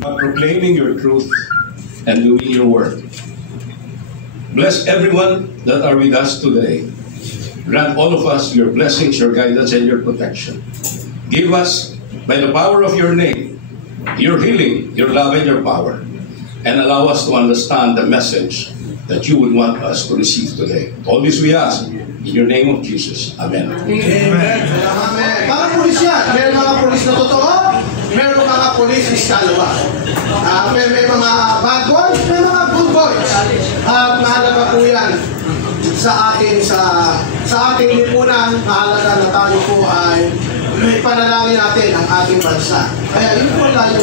but proclaiming your truth and doing your work. Bless everyone that are with us today. Grant all of us your blessings, your guidance, and your protection. Give us, by the power of your name, your healing, your love, and your power. And allow us to understand the message that you would want us to receive today. All this we ask in your name of Jesus. Amen. Amen. Mga pulis yan. May mga pulis na totoo, meron mga pulis iskalawa. May mga bad boys, may mga good boys. Mahalaga po yan sa ating lipunan. Mahalaga na tayo po ay may panalangin natin ang ating bansa. Kaya yun po tayo,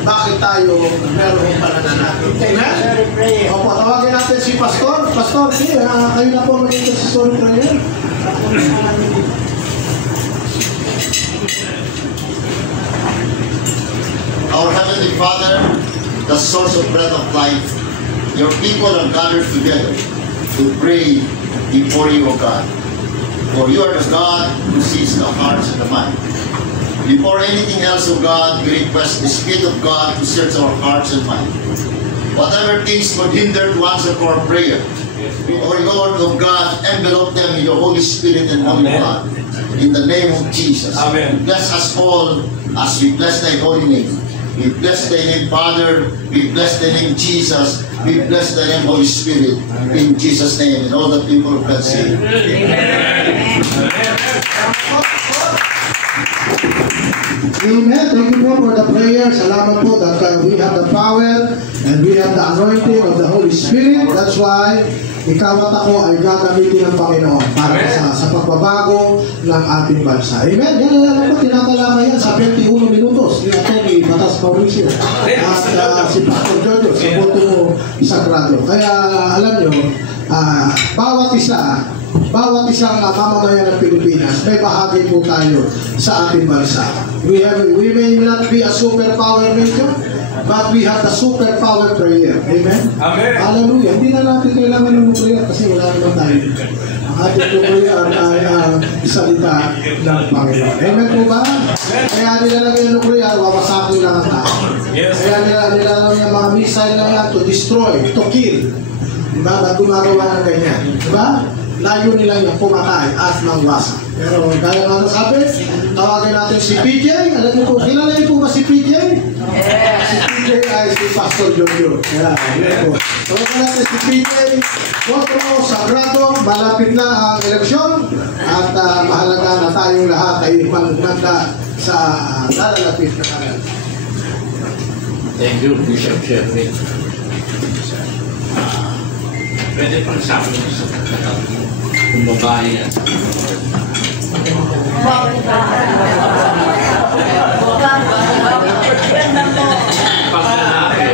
bakit tayo meron ng pananalangin. Amen? Opo, tawagin natin si Pastor. Pastor, kayo na po mag-intercessory prayer. Our Heavenly Father, the source of breath of life, your people are gathered together to pray before you, O God. For you are the God who sees the hearts and the mind. Before anything else, O God, we request the Spirit of God to search our hearts and mind. Whatever things could hinder to answer our prayer, O Lord of God, envelope them in your Holy Spirit and Holy Blood. In the name of Jesus. Amen. Bless us all as we bless thy holy name. We bless thy name, Father. We bless thy name, Jesus. We bless thy name, Holy Spirit. In Jesus' name. And all the people of God say, Amen. Amen. Thank you po for the prayer. Salamat po that we have the power and we have the anointing of the Holy Spirit. That's why ikaw at ako ay gagamitin ng Panginoon para sa pagbabago ng ating bansa. Amen. Yan alam po, tinatalakay yan sa 21 minutos ni Atty. Batas Mauricio at si Pastor Jojo sa Punto Sagrado. Kaya alam nyo, bawat isang mamamayan ng Pilipinas, may bahagi po tayo sa ating bansa. We may not be a superpower nation, but we have the superpower prayer. Amen? Amen. Hallelujah. Hindi na natin kailangan ng prayer kasi wala naman tayo. Ang ating prayer ay salita ng Panginoon. Amen po ba? Kaya nilalagay ng prayer, wawasakin lang ang tao. Kaya nilalagay yung mga missile na yan to destroy, to kill. Diba? Ba't gumagawa ng ganyan? Diba? Layo nila yung pumatay at mangwasak. Pero gaya nga sabi, tawagin natin si PJ. Alam niyo po, kilala niyo po ba si PJ? Si PJ ay si Pastor Jojo. Tawagin natin si PJ. Punto Sagrado, malapit na ang eleksyon at mahalaga na tayong lahat ay magmanda sa nalalapit na kanal. Thank you, Bishop Sherry. Pwede pang sabi mo sa kung babae yan. Pag lalaki,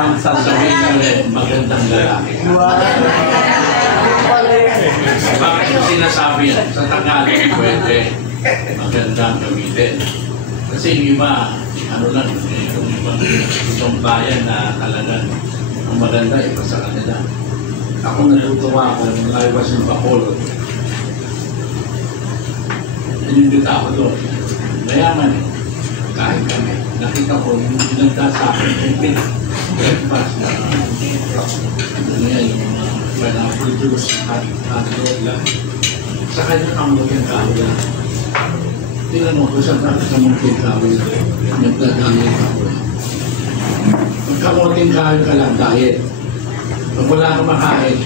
ang sasabihin ulit, magandang lalaki. Bakit yung sinasabi yan? Sa Tagalog, pwede magandang gamitin. Kasi yung iba, ano lang, yung ibang bayan na talagang ang maganda, iba sa kanila. Ako natutuwa ako nung I was in Bacolod. Inimbita ako doon. Mayaman eh. Kahit kami. Nakita ko yung binagda sa akin. Yung breakfast na ano yan, yung pineapple juice at hotdog lang. Sa kanya kamutin kahoy lang. Tingnan mo kung saan natin kamutin kahoy lang. Nagdadangin kahoy. Magkamutin kahoy ka lang dahil pag wala kang makain,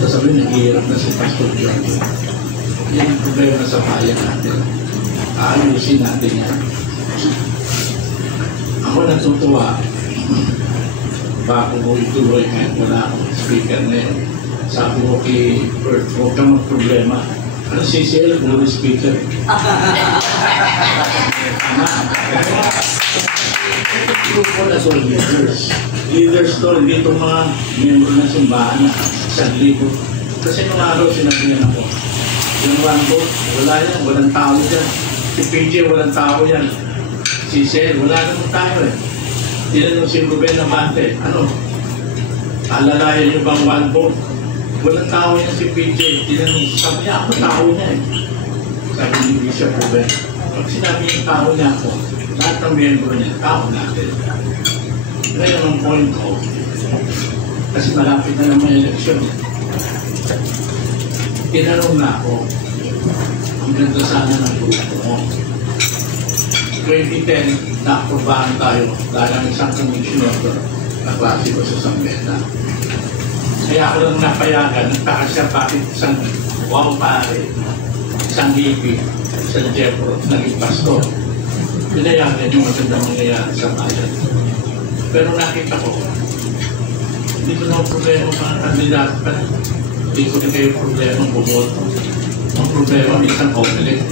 sasabihin, naghihirap na si Pastor John. Yan ang problema sa bayan natin. Aayusin natin yan. Ako natutuwa, bago ko ituloy kahit wala akong speaker na yun. Sabi ko kay Bert, huwag kang magproblema. Ano CCL, puro speaker. Grupo na so leaders. Leaders to, hindi itong mga membro ng simbahan na isang libo. Kasi nung araw sinabihan ako, yung Rambo, wala yan, walang tao dyan. Si PJ, walang tao yan. Si Sel, wala naman tayo eh. Tinanong si Ruben Amante, ano? Alalayan yung bang Rambo? Walang tao yan si PJ. Tinanong, sabi niya, ako tao niya eh. Sabi ni Bishop Ruben, pag sinabi yung tao niya ako, Lahat ng miyembro niya, tao natin. Ngayon ang point ko, kasi malapit na naman eleksyon. Tinanong na ako, ang ganda sana ng grupo mo. 2010, na-aprobahan tayo dahil ang isang commissioner na klase ko sa Sambeta. Kaya ako lang napayagan, nagtaka siya bakit isang wow pare, isang hippie, isang Jeffro, naging pastor. Pinayagan yung magandang mangyayari sa bayan. Pero nakita ko, hindi ko na problema mga kandidato pa. Hindi ko na kayo problema bumoto. Ang problema isang conflict.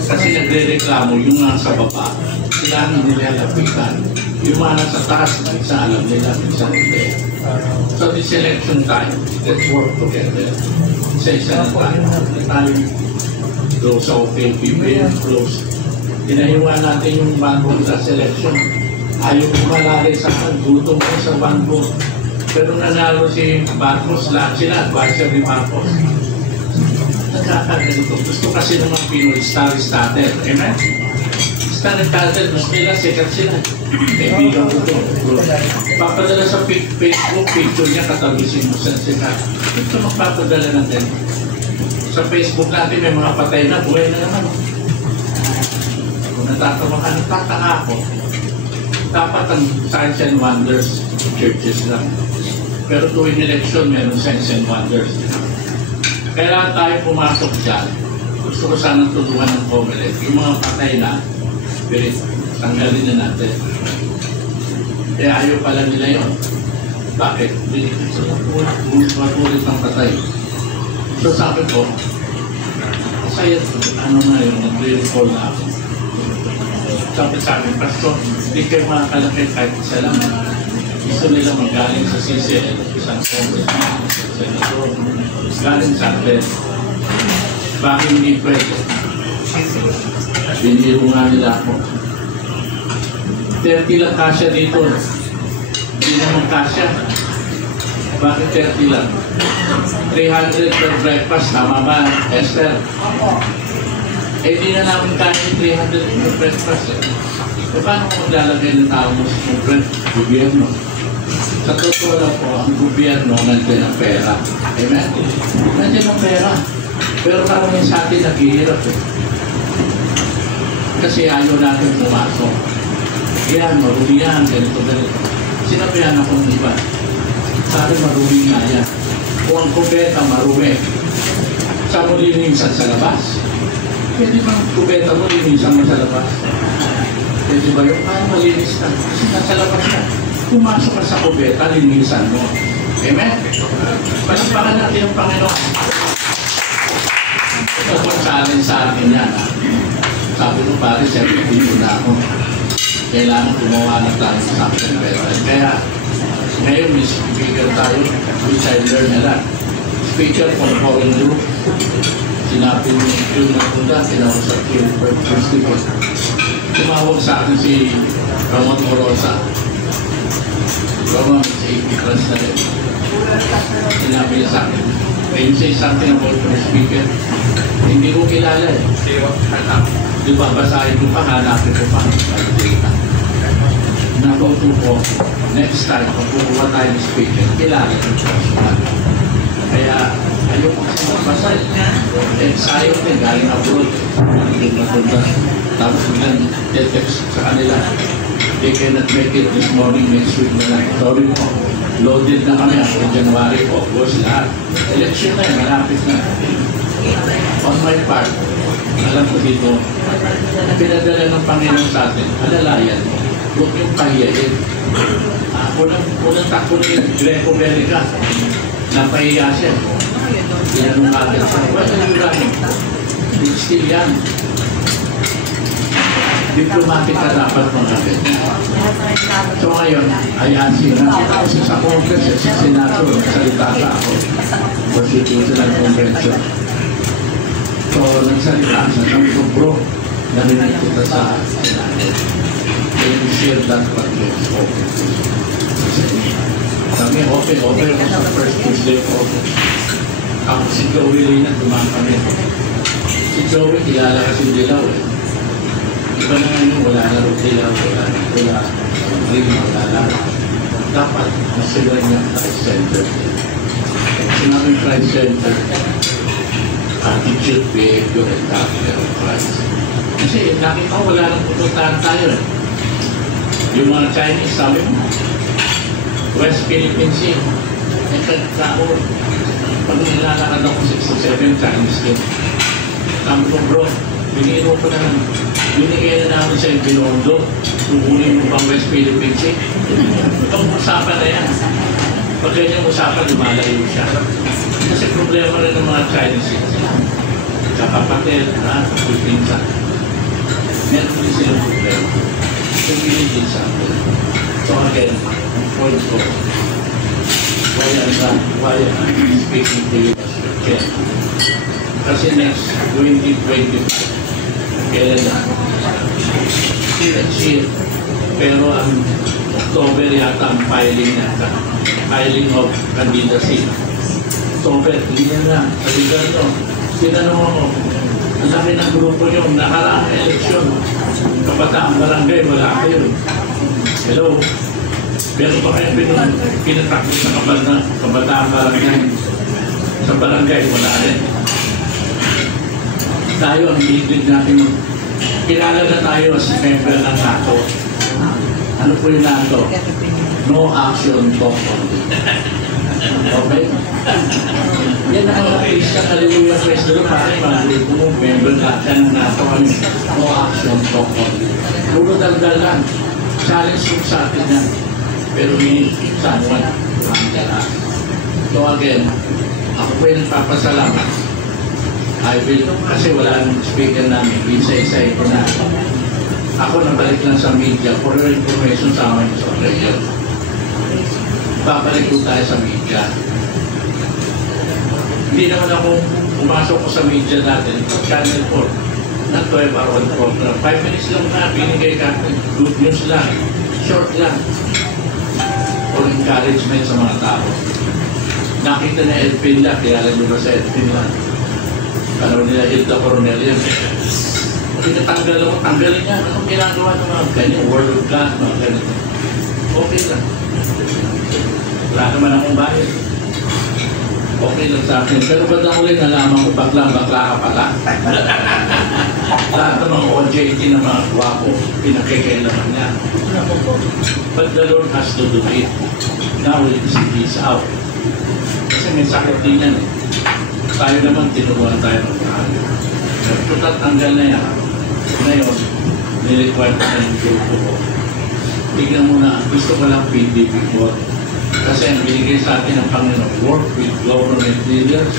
Kasi nagre-reklamo yung nasa baba, sila ang nilalapitan. Yung mga nasa taas, isa alam nila, isa hindi. So this election time, let's work together. Isa-isa na tayo. Close sa OPPB, close. Tinayuan natin yung bangko sa selection. Ayaw kumalari sa gutom ko sa bangko. Pero nanalo si Marcos, lahat sila, advisor ni Marcos. Nagkakaganito. Gusto kasi naman Pinoy, star-starter. Amen? Star-starter, mas nila, sikat sila. May bilang ko ito. Papadala sa Facebook, picture niya, katabi si Musan sikat. Ito magpapadala natin. Sa Facebook natin, may mga patay na, buhay na naman. Kung natatawa ka, nagtataka ako. Dapat ang signs and wonders, churches lang. Pero tuwing election, meron signs and wonders. Kailangan tayo pumasok dyan. Gusto ko sana tulungan ng Comelec. Yung mga patay na, spirit, tanggalin na natin. Kaya ayaw pala nila yun. Bakit? Binigit sila matulit ng patay. So sabi ko, saya, ano na yun, nag-recall na ako. Sabi, Pastor, hindi kayo makakalakit kahit isa lang. Gusto nila magaling sa CCL, isang congressman, senator, galing sa atin. Bakit hindi pwede? Biniro nga nila ako. 30 lang kasya dito. Hindi naman kasya. Bakit 30 lang? 300 per breakfast, tama ba, Esther? Eh, di na namin kaya 300 per breakfast. Eh, paano kung maglalagay ng tao mo sa gobyerno? Sa totoo lang po, ang gobyerno nandiyan ang pera. Amen? Nandiyan ang pera. Pero karamihan sa atin naghihirap eh. Kasi ayaw natin pumasok. Yan, marumi yan, ganito. Sinabihan ako ng iba. Sabi marumi nga yan. Kung ang kubeta marumi, sa mo linisan sa labas. Pwede bang kubeta mo linisan mo sa labas? Pwede ba yung kaya malinis ka? Kasi nasa labas ka. Pumasok ka sa kubeta, linisan mo. Amen? Palampakan natin yung Panginoon. Ito po sa akin yan. Sabi ko pare, siyempre dito na ako. Kailangan gumawa na tayo sa akin. Kaya, ngayon, may speaker tayo, which I learned a lot. Speaker for foreign group. Sinabi mo yung nagpunta, kinausap ko yung first speaker. Tumawag sa akin si Ramon Morosa. Ramon, sa 80 plus na rin. Sinabi niya sa akin, can you say something about first speaker? Hindi ko kilala eh. Di ba, basahin ko pa, hanapin ko pa. Nagoto ko, next time, pag kukuha tayo ng speaker, kilala ko personal. Kaya, ayoko kasi magbasa. Ensayo din, galing abroad. Tapos biglang text sa kanila. They cannot make it this morning, next week na lang. Sorry mo, loaded na kami ako January, August, lahat. Election na yun, malapit na. On my part, alam ko dito, pinadala ng Panginoon sa atin, alalayan mo. Huwag yung pahiyayin. Unang takbo ni Greco Belica, napahiya siya. Tinanong agad siya, well, ano yung still yan. Diplomatic ka dapat mga So ngayon, ayan sila. Kasi sa Congress, sa Senado, nagsalita sa ako. Constitutional Convention. So, nagsalita sa Samsung Bro, narinig kita sa Senado. Can you share that project? Kami, okay ako sa first Tuesday of August. Ako si Joey Lina, dumaan kami. Si Joey, kilala kasi Dilaw eh. Iba na ngayon, wala na rin sila, wala na. Dapat, masila niya Christ Center. Sinabing Christ Center, attitude, behavior, and character of Christ. Kasi nakita ko wala nang pupuntahan tayo. Yung mga Chinese, sabi mo, West Philippine Sea, tao, pag nilalakad ako 6 o 7 Chinese din. Sabi ko, bro, biniro ko na binigay na namin sa Binondo, kukunin mo pang West Philippine Sea. Itong usapan na yan. Pag ganyan usapan, lumalayo siya. Kasi problema rin ng mga Chinese. Kapapatid, pinsan. Meron din silang problema. So, binigay sa akin. So, again, point ko, why I'm speaking to you as your chair. Kasi next 2025, kailan na? Next year. Pero ang October yata ang filing of candidacy. October, hindi na. Sabihan nyo, tinanong ako, ang laki ng grupo nyo, nakaraang eleksyon. Kapataang barangay, wala kayo. Hello? Pero ba kayo pinatakot sa kabataan barangay? Sa barangay, wala rin. Tayo ang higit natin. Kilala na tayo as member ng NATO. Ano po yung NATO? No action, talk only. Okay? Yan ang Christian, hallelujah, praise the Lord. Parang mga grupo mo, member natin ng NATO. No action, talk only. Puro daldal lang. Challenge yung sa atin yan. Pero hindi someone so again, ako po yung nagpapasalamat. I will, kasi wala nang speaker namin, isa-isa ito na. Ako nabalik lang sa media for your information sa amin sa prayer. Babalik po tayo sa media. Hindi naman ako pumasok ko sa media natin, Channel 4, not 12 hour program. 5 minutes lang na, binigay ka, good news lang, short lang. For encouragement sa mga tao. Nakita na Edwin lang, kaya alam nyo ba sa Edwin lang? Parang nila Hilda Coronel yan. Tinatanggal ako, tanggalin niya. Anong ginagawa ng mga ganyan? Word of God, mga ganito. Okay lang. Wala naman akong bahay. Okay lang sa akin. Pero ba't ako rin nalaman ko bakla ka pala? Lahat ng mga OJT na mga guwapo, pinakikailaman niya. But the Lord has to do it. Now it is out. Kasi may sakit din yan eh. Tayo naman, tinuruan tayo ng mahal. Tutat tanggal na yan. Ngayon, nirequire ko na yung grupo ko. Tignan mo na, gusto ko lang PDP board. Kasi ang binigay sa atin ng Panginoon, work with government leaders,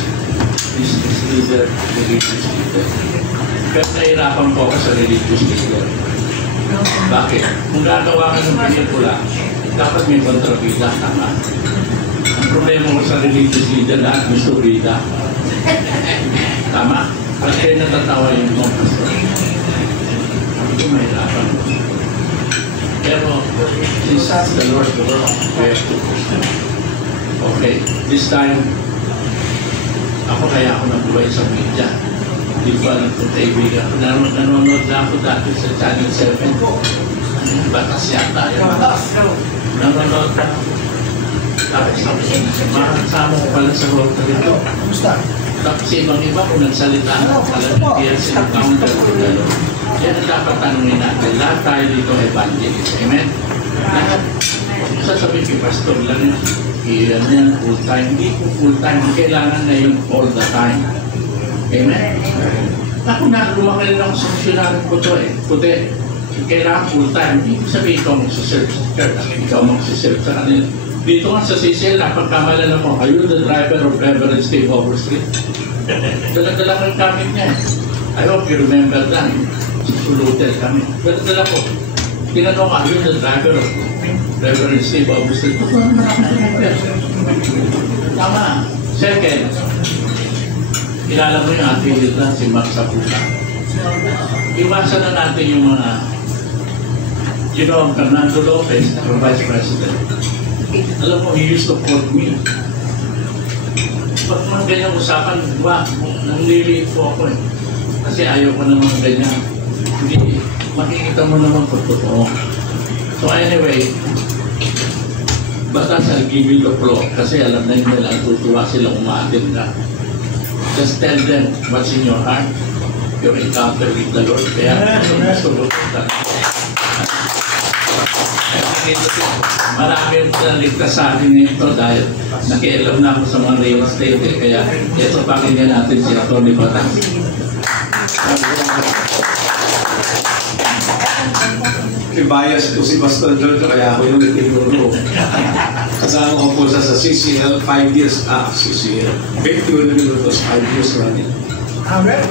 business leaders, religious leaders. Pero nahirapan po ako sa religious leader. Bakit? Kung gagawa ka ng pelikula, dapat may kontrabida, tama. Ang problema ko sa religious leader, lahat gusto bida. Tama? At kayo natatawa yung mga pastor. Ito mahirapan. Pero, since the Lord the world, we have to push them. Okay, this time, ako kaya ako nabuhay sa media. Di ba lang kung kaibigan ko, nanonood na ako dati sa Channel 7. Batas yata yun. Nanonood na. Tapos makakasama ko pala sa rota dito. Tapos ibang iba kung nagsalita na pala nagkiyar sila counter. Yan ang dapat tanongin natin. Lahat tayo dito evangelist. Amen? Lahat. Sasabihin kay pastor lang yun. Iyan yan, full time. Hindi po full time. Kailangan na yun all the time. Amen? Ako na, lumaki rin ako sa missionary ko to eh. Puti. Kailangan full time. Hindi ko sabihin ikaw magsaserve sa church. Ikaw magsaserve sa kanila. Dito nga sa CCL, napagkamalan mo, are you the driver of Reverend Steve Overstreet? Dala-dala ko yung gamit niya eh. I hope you remember that. Sulutel kami. Dala-dala ko. Tinanong ka, are you the driver of Reverend Steve Overstreet? Tama. Second, kilala mo yung ating Hilda, si Max Saputa. Iwasan na natin yung mga, you know, Fernando Lopez, our Vice President. Alam mo, he used to quote me. Pag mga ganyang usapan, nangliliit po ako eh. Kasi ayaw ko naman ganyan. Hindi, makikita mo naman kung totoo. So anyway, basta I'll give you the floor kasi alam na nila ang tutuwa sila umaatin ka. Just tell them what's in your heart, your encounter with the Lord. Kaya sumunod ka. Marami na ligtas sa akin nito dahil nakialam na ako sa mga real estate. Kaya ito pakinggan natin si Atty. Batas. Bias po si Pastor George, kaya ako yung itinuro. Kasama ko po sa CCL 5 years, CCL. 21 minutos, 5 years running. Amen.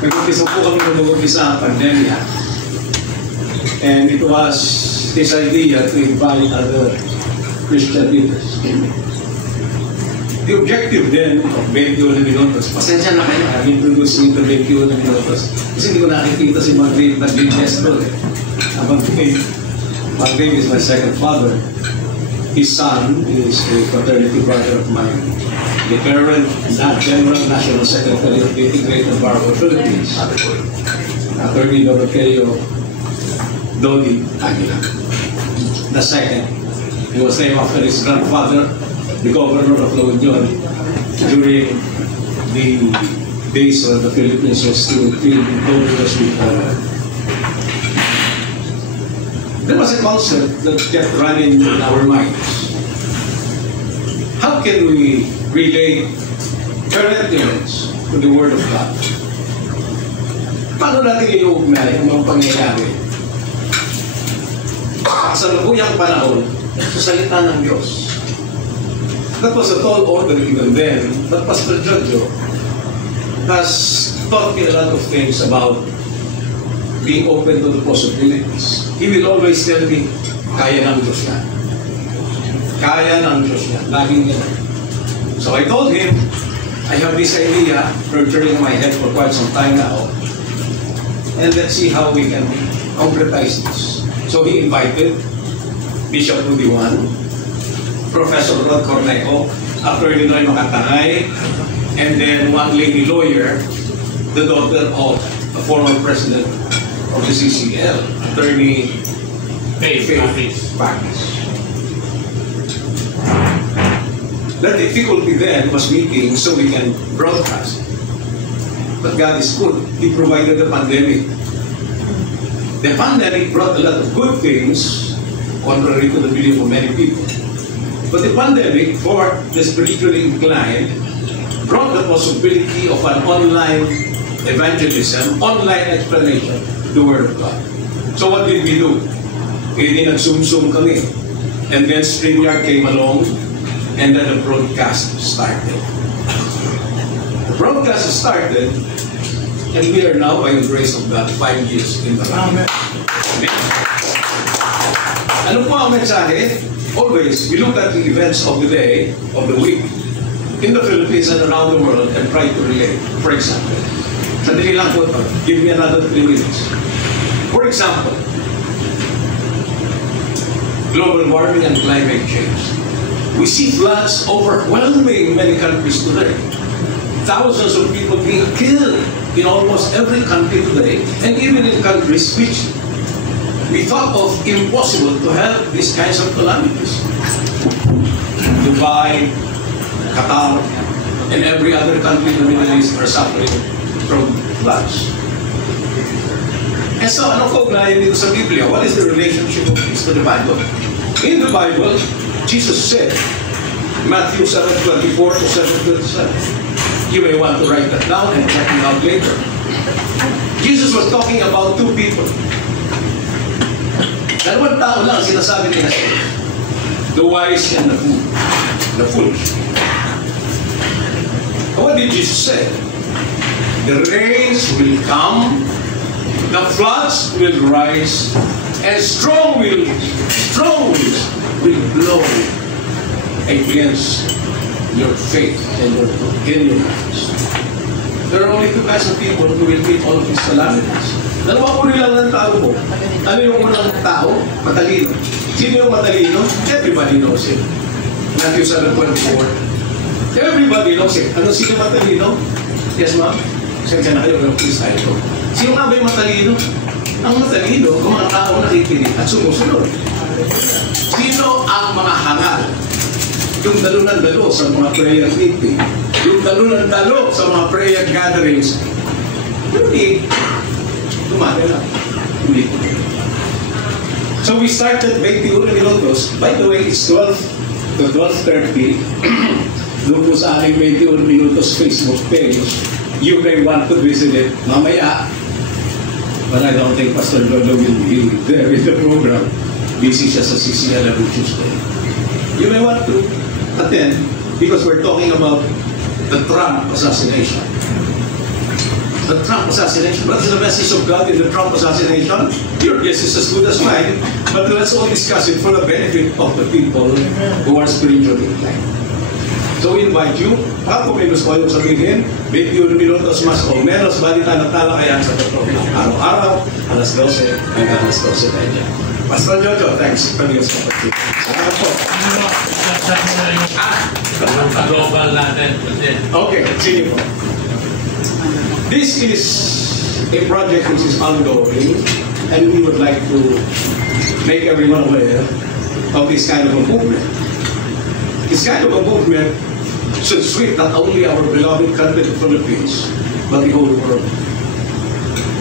Nag-umpisa po kami nag-umpisa ang pandemya. And it was his idea to invite other Christian leaders. The objective then of 21 minutos, pasensya na kayo, I'm introducing to 21 minutos. Kasi hindi ko nakikita si Magdave nag-guest doon. Magdave is my second father. His son is a fraternity brother of mine. The current General National Secretary of the Integrated Bar of the Philippines, Attorney Doroteo Dodi Aguila. The second, he was named after his grandfather, the governor of La Union, during the days when the Philippines was still filled with there was a concept that kept running in our minds. How can we relate current events to the Word of God? Paano natin iuugnay ang mga pangyayari sa kasalukuyang panahon sa salita ng Diyos? That was a tall order even then, but Pastor Jojo has taught me a lot of things about being open to the possibilities. He will always tell me, kaya ng Diyos yan. Kaya ng Diyos yan. Laging yan. So I told him, I have this idea nurturing my head for quite some time now. And let's see how we can concretize this. So he invited Bishop Rudy Juan, Professor Rod Cornejo, Attorney Noy Makatangay, and then one lady lawyer, the daughter of a former president of the CCL, Attorney Faith Bacchus. The difficulty then was meeting so we can broadcast. But God is good. He provided the pandemic. The pandemic brought a lot of good things, contrary to the belief of many people. But the pandemic, for the spiritually inclined, brought the possibility of an online evangelism, online explanation of the Word of God. So what did we do? Hindi nag-zoom kami. And then StreamYard came along, and then the broadcast started. The broadcast started, and we are now, by the grace of God, 5 years in the Amen. Ano po ang mensahe? Always, we look at the events of the day, of the week, in the Philippines and around the world, and try to relate. For example, sandali lang po ito. Give me another 3 minutes. For example, global warming and climate change. We see floods overwhelming many countries today. Thousands of people being killed in almost every country today, and even in countries which we thought of impossible to have these kinds of calamities. Dubai, Qatar, and every other country in the Middle East are suffering from floods. And so, ano ko ugnayan dito sa Biblia? What is the relationship of this to the Bible? In the Bible, Jesus said, Matthew 7:24 to 7:27. You may want to write that down and check it out later. Jesus was talking about 2 people. Dalawang tao lang sinasabi niya, the wise and the foolish. What did Jesus say? The rains will come, the floods will rise, and strong winds will blow against your faith and your lives. There are only 2 kinds of people who will meet all of these calamities. Dalawa uri lang ng tao mo. Ano yung unang tao? Matalino. Sino yung matalino? Everybody knows it. Matthew 7:24. Everybody knows it. Ano sino matalino? Yes, ma'am? Sensya na kayo, please tayo. Sino nga ba yung matalino? Ang matalino, kung mga tao nakikinig at sumusunod. Sino ang mga hangal? Yung dalo-dalo sa mga prayer meeting, yung dalo-dalo sa mga prayer gatherings, hindi tumagal lang. Hindi. So we started 21 minutos. By the way, it's 12 to 12:30. Doon po sa aking 21 minutos Facebook page. You may want to visit it mamaya. But I don't think Pastor Lolo will be there with the program. Busy siya sa CCL every Tuesday. You may want to attend because we're talking about the Trump assassination. The Trump assassination. What is the message of God in the Trump assassination? Your guess is as good as mine, but let's all discuss it for the benefit of the people who are spiritually inclined. So we invite you, kung may gusto kayong sabihin, 21 minutos mas o menos, balita na talakayan sa program. Araw-araw, alas 12 hanggang alas 12 tayo dyan. Pastor Jojo, thanks for the opportunity. Salamat po. Global natin. Okay, sige po. This is a project which is ongoing, and we would like to make everyone aware of this kind of a movement. This kind of a movement should sweep not only our beloved country, the Philippines, but the whole world.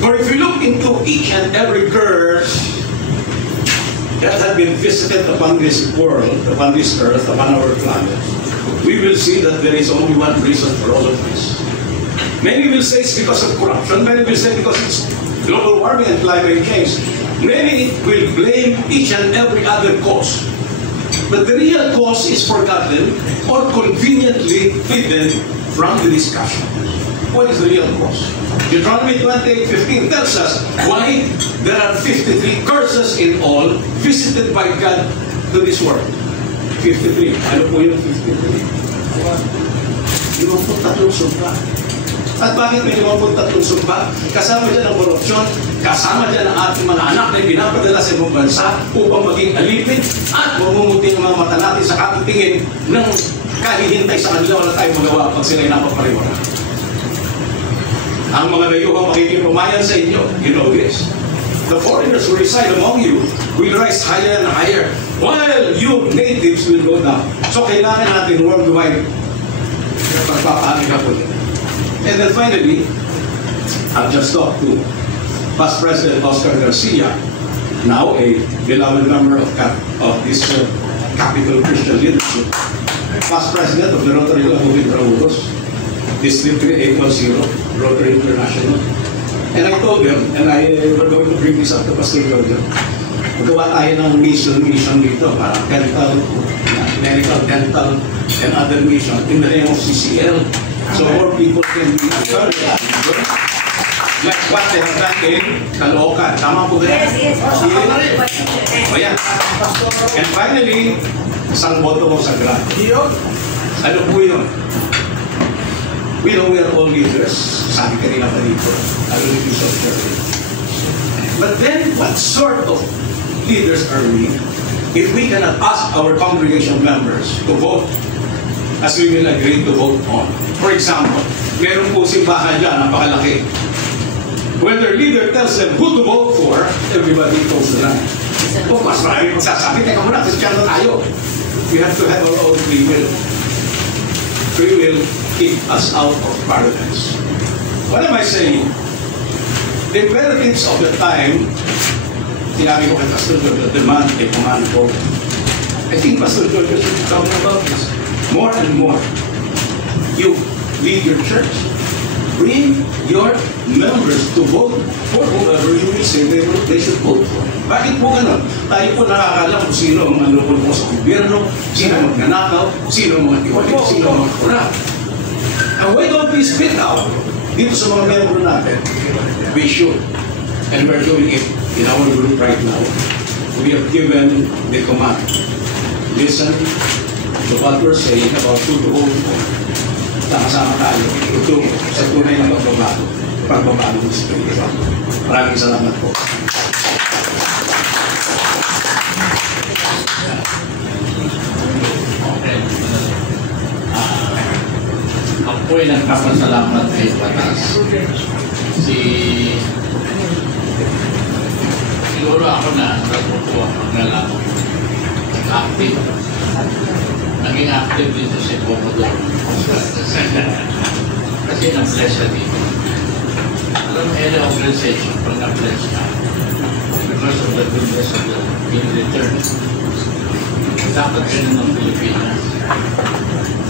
For if you look into each and every curse that had been visited upon this world, upon this earth, upon our planet, we will see that there is only one reason for all of this. Many will say it's because of corruption. Many will say because it's global warming and climate change. Many will blame each and every other cause. But the real cause is forgotten or conveniently hidden from the discussion. What is the real cause? Deuteronomy 28:15 tells us why there are 53 curses in all visited by God to this world. 53. Ano po yung 53? 53 sumpa. At bakit may 53 sumpa? Kasama dyan ang korupsyon, kasama dyan ang ating mga anak na pinapadala sa ibang bansa upang maging alipin at mamumuti ang mga mata natin sa katitingin ng kahihintay sa kanila wala tayong magawa pag sila'y napapariwara. Ang mga dayuhang makikipumayan sa inyo, you know this. The foreigners who reside among you will rise higher and higher while you natives will go down. So kailangan natin worldwide pagpapahalika po din. And then finally, I've just talked to Past President Oscar Garcia, now a beloved member of this Capital Christian Leadership, Past President of the Rotary Club of Intramuros, District 810, Rotary International. And I told them, and we're going to bring this up to Pastor Giorgio, magawa tayo ng mission dito para medical, dental, and other mission in the name of CCL. So more people can be encouraged. Like what they have done in Caloocan. Tama po ba? Yes. Ayan. And finally, isang boto mo sa grant. Ano po yun? We know we are all leaders. Sabi kanina pa dito. Ano ni Bishop Church. But then, what sort of leaders are we if we cannot ask our congregation members to vote as we will agree to vote on? For example, meron po simbahan dyan, napakalaki. When their leader tells them who to vote for, everybody goes to that. Of course, marami magsasabi, teka muna, Kristiyano tayo. We have to have our own free will. Free will keep us out of paradise. What am I saying? The imperatives of the time, sinabi ko kay Pastor George, demand a command vote. I think Pastor George should be talking about this more and more. You lead your church. Bring your members to vote for whoever you will say they should vote for. Bakit po ganun? Tayo po nakakala kung sino ang manluloko po sa gobyerno, sino ang magnanakaw, sino ang mga tiwalik, sino ang mga kurap. And why don't we speak out dito sa mga membro natin? We should. And we're doing it in our group right now. We have given the command. Listen to what we're saying about who to vote for. Sama-sama tayo ito sa tunay na pagbabago ng Espiritu. Maraming salamat po. Okay. Ako'y nagpapasalamat kay Batas. Si Siguro ako na natutuwa pag nalaman active. Naging active dito si Commodore. Kasi na-bless siya dito. Alam mo, any organization, pag na-bless ka, because of the goodness of the in return, dapat ganun ng Pilipinas.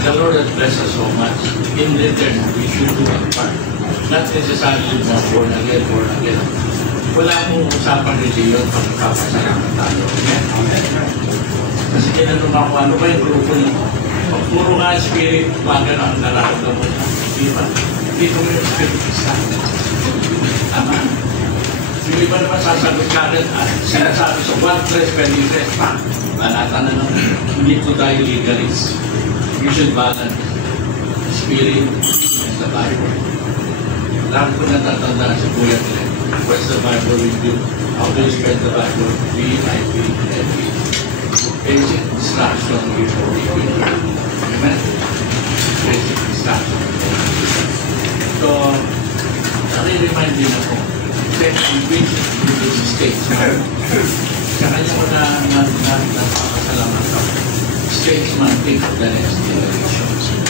The Lord has blessed us so much. In return, we should do our part. Not necessarily born again. Wala mong usapang reliyon pag kapasalamat tayo. Kasi tinanong ako, ano ba yung grupo niyo? Pag puro nga spirit, wagan ang nararamdaman mo. Di ba? Hindi ko may spirit isa. Tama. Yung iba naman sasagot ka rin at sinasabi sa one press, pwede press pa. Malata na naman. Hindi ko tayo legalist. You should balance spirit and the Bible. Lagi ko natatandaan sa Kuya Glenn. What's the Bible with you? How do you spend the Bible? VIP. Basic instruction before we begin. Amen? Basic instruction. So, nare-remind din ako. Second week, this is statesman. Sa kanya ko napapasalamat ako. Statesman think of the next election.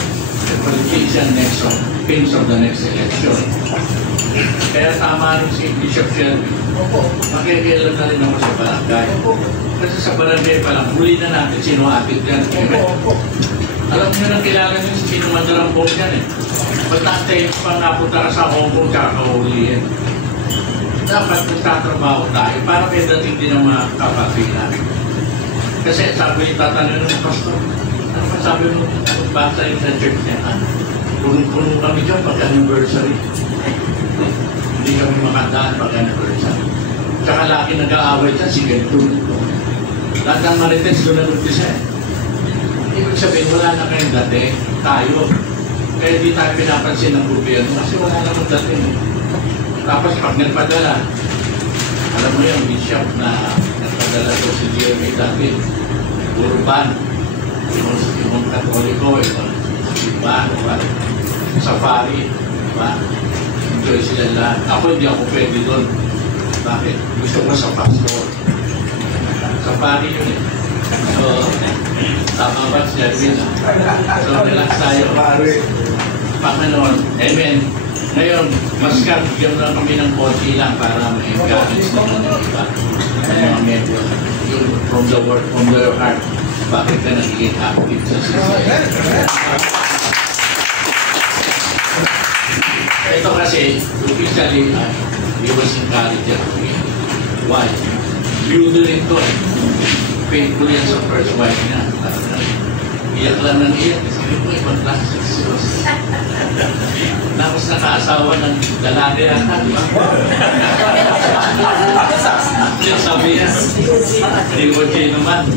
The politician thinks of the next election. Kaya tama rin si Bishop Shelby. Makikialam na rin ako sa barangay. Kasi sa barangay pa lang, huli na natin sino atit yan. Alam nyo na kilala nyo si sino mandarang bomb yan eh. Pag natin pang napunta ka sa Hong Kong, kakahuli yan. Dapat magtatrabaho tayo para may dating din ang mga kapatid namin. Kasi sabi yung tatanong ng pastor, ano pa sabi mo, basta yung sa church niya, punong kami dyan pag-anniversary. Hindi kami makandaan pag-anniversary. Tsaka laki nag-aaway dyan, si ganito. Lahat ng marites doon nag-umpisa eh. Ibig sabihin, wala na kayong dating, tayo. Kaya di tayo pinapansin ng gobyerno kasi wala namang dating eh. Tapos pag nagpadala, alam mo yung bishop na nagpadala ko si GMA dati, urban, yung katoliko, yung iba, safari, diba? Enjoy sila lahat. Ako hindi ako pwede doon. Bakit? Gusto ko sa pastor. Safari yun eh. So, tama ba siya rin? So, relax tayo. Panginoon, amen. Ngayon, mas bigyan na kami ng konti lang para ma-encourage naman ng iba. Mga medyo, yung from the word, from the heart, bakit ka nagiging active sa society? Ito kasi, officially, he was encouraged to me. Why? Beauty rin to eh. Faithful yan sa first wife niya. Iyak lang ng iyak kasi hindi po ibang classes. Tapos nakaasawa ng dalaga yata, di ba? Yung sabi niya, hindi ko siya naman.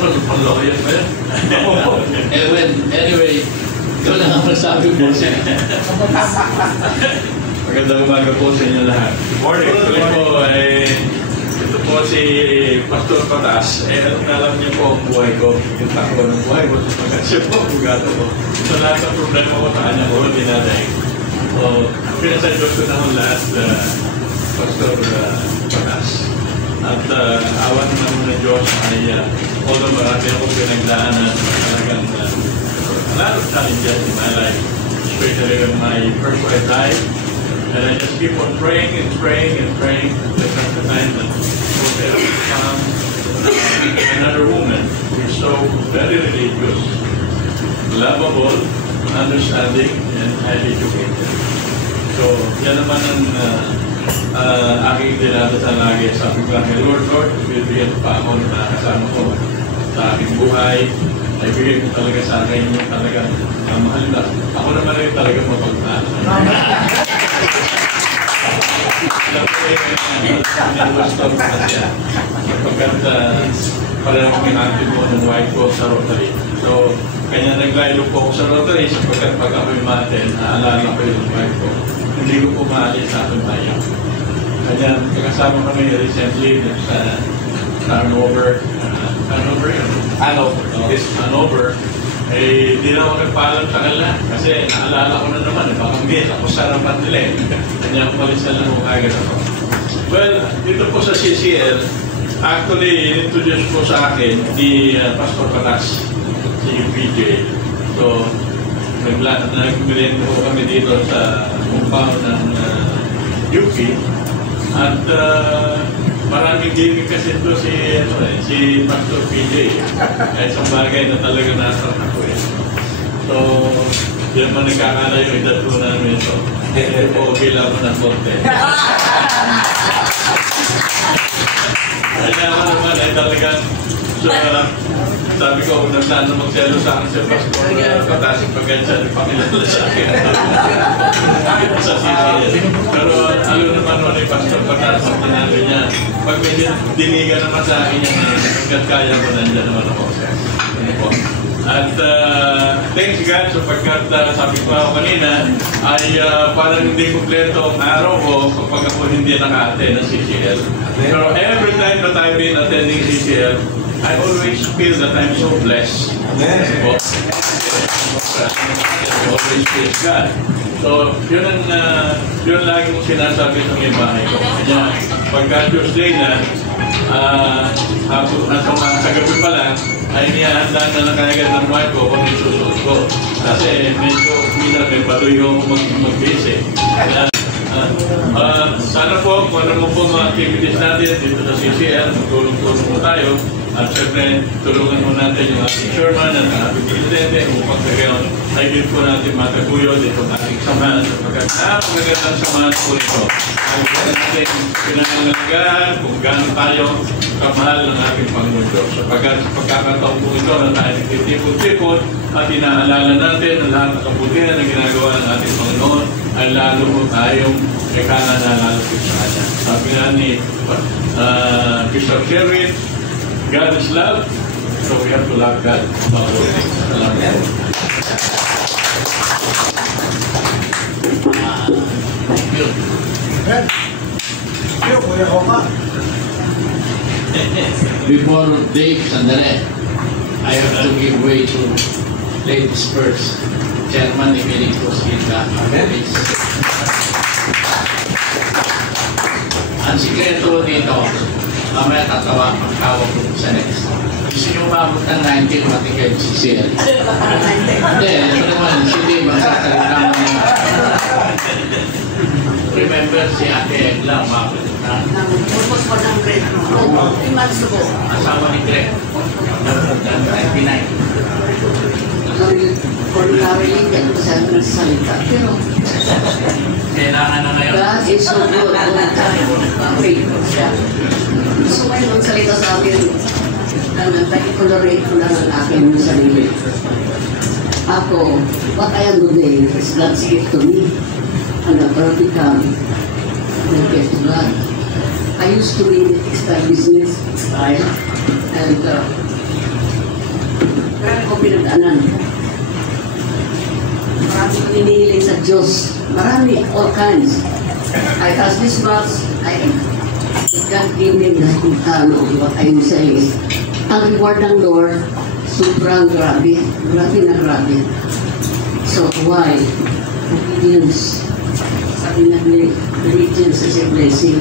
Pag-lawyer ba yun? Anyway, ito lang ang masabi po siya. Magandang umaga po sa inyo lahat. Morning. Tuloy po, ito po si Pastor Patas. Alam na alam niyo po ang buhay ko. Yung takbo ng buhay ko. Siya po, bugato ko. So lahat ng problema ko sa kanya ko, dinadaig. So, pinasadyo ko na akong lahat, Pastor Patas. At awan naman ng Diyos ay although marami akong pinagdaanan, talagang a lot of challenges in my life, especially when my first wife died. And I just keep on praying and praying and praying. There's a time that there found another woman who is so very religious, lovable, understanding, and highly educated. So, yan naman ang aking dinadasal lagi. Sabi ko lang, Lord, bibigyan pa ako ng nakasama ko sa aking buhay. Ay bigay ko talaga sa akin yung talagang mahal na. Ako naman rin talaga mapagmahal. Alam ko yung pastor ko na siya. Pagkanta, pala akong inactive mo ng wife ko sa Rotary. So, kanya naglaylo po ako sa Rotary sapagkat pag ako'y matin, naalala ko yung wife ko. Hindi ko po maalis sa aking bayan. Kanya, kasama kami recently sa Hanover yun. Hanover. Di na ako nagpaalam sa kanila kasi naalala ko na naman, bakit ako sa harapan nila eh. Kanya umalis na lang kung agad ako. Well, dito po sa CCL, actually, in-introduce po sa akin ni Pastor Patas, si PJ. So, nag-bilhin po kami dito sa compound ng UP. At maraming giving kasi ito si Pastor PJ. Kaya isang bagay na talaga nasa ako eh. So, di naman nagkakala yung edad ko namin ito. Okay lang mo ng konti. Kaya ako naman ay talagang sabi ko, kung nagplano magselo sa akin si Pastor Patasing pagkansa, ipakilala sa akin. Sa CCS. Pero alam naman ni Pastor Patasing, sinabi niya, pag may dinigan naman sa akin yan, hanggang kaya ko nandiyan naman ako. At thanks God, sapagkat sabi ko kanina, ay parang hindi kompleto ang araw ko kapag ako hindi naka-attend ng CCL. Pero every time that I've been attending CCL, I always feel that I'm so blessed. Amen. Always praise God. So, yun lagi kong sinasabi sa mga bahay ko. Kanya, pagka Tuesday na, sa gabi pa lang, ay niyahanda na nakagad ng wife ko kung isusunod ko. Kasi medyo minat may baluy yung mag-base. Sana po, kung ano mo po mga activities natin dito sa CCL, magtulong-tulong po tayo. At syempre, tulungan mo natin yung ating chairman at ang ating presidente upang kagayon ay din po natin mataguyo dito ang ating samahan sapagkat napakagandang samahan po ito. Ay natin pinangangalagaan kung gaano tayo kamahal ng ating Panginoon Diyos. Sapagkat sa pagkakataon po ito na tayo nagtitipon-tipon at inaalala natin ang lahat ng kabutihan na ginagawa ng ating Panginoon ay lalo po tayong ikanan na lalapit sa Kanya. Sabi nga ni Bishop Sherwin, God is love, so we have to love God. Amen. Thank you. Before Dave Sandere, I have to give way to ladies first. Chairman Emeritus Gilda. Ang sikreto dito, mamaya tatawa ang tawag ko sa next. Gusto nyo umabot ng 19, matigay si CCL. Hindi, ito naman, si Dave ang sasalita mo. Remember si Ate Egla, umabot na. Purpose for ng grade. 3 months ago. Asawa ni Greg. 99. Ordinarily, hindi ako masyado nagsasalita. Pero, kailangan na ngayon. God is so good all the time. Grateful siya. Gusto ko yung magsalita sa akin na nag-tolerate ko lang ang aking sarili. Ako, what I am today is God's gift to me. And I've become a gift to God. I used to be in the textile business, textile, and marami ko pinagdaanan. Marami ko hinihiling sa Diyos. Marami, all kinds. I ask this much, God gave me what I'm saying. Ang reward ng Lord, sobrang grabe. Grabe na grabe. So why? Obedience. Sabi na obedience is a blessing.